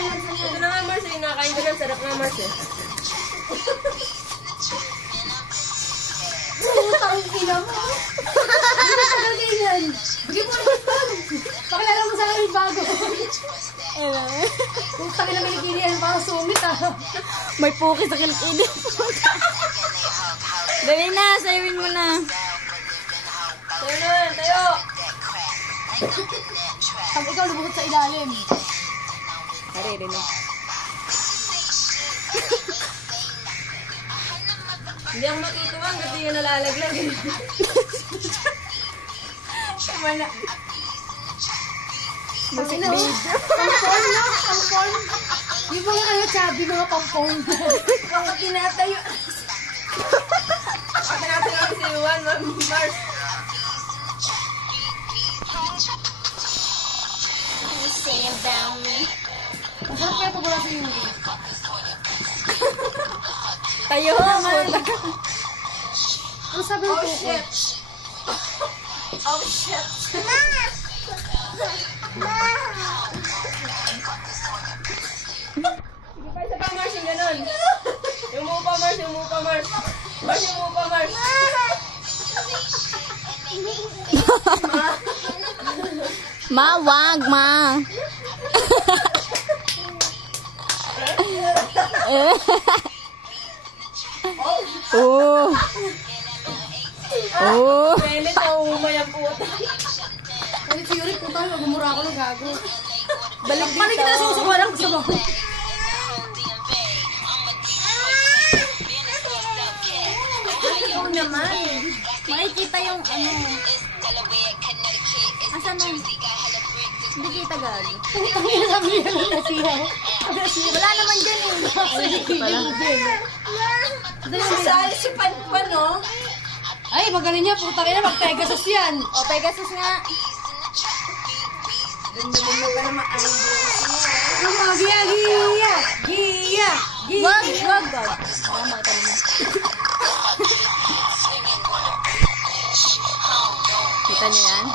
Ito na nga, Mars. Yung nakain ko na. Sarap nga, Mars eh. Utang ina mo. Ano sa ganyan? Bigyan mo naman ito. Pakilala mo sa akin bago. Utang ina kilikili yan. Parang sumit ah. May puki sa kilikili. Dali na, sayawin mo na. Tayo na, tayo. Pag ikaw lubukot sa ilalim. Pare, rin na. Hindi ako makituwang kasi yung nalalaglag. Wala. Masina o. Pampon no? Pampon. Yung mga kayo chubby, mga pampon. Mga tinatayo. Pag natin ako si Juan, Mars. Say about me. Masarap kaya pag wala sa iyo. Tayo. Ano sabi mo po? Oh shit. Oh shit. Sige pa, isa pa, Mars, yung ganun. Yung mupa, Mars, yung mupa, Mars. Mars, yung mupa, Mars. Ma, wag, ma. Oh. Oh. Pelit, naumay ang puta. Ano si Yuri? Puta, magmumura ako ng gago. Balik Paano kita dito. nasusuko lang gusto mo? Ikaw naman. Makikita yung ano. Asan na? Hindi kita gagi. Putang ina sabi niya lang nasiyaw. Wala naman dyan eh. Sasali si Panpan, no? Ay, magaling niya. Putang ina, mag-Pegasus yan. O, Pegasus nga. Dundulin mo pa naman idol. Ano, giya, giya. Giya. Wag, wag, wag. Baka makita mo. Kita niyo yan?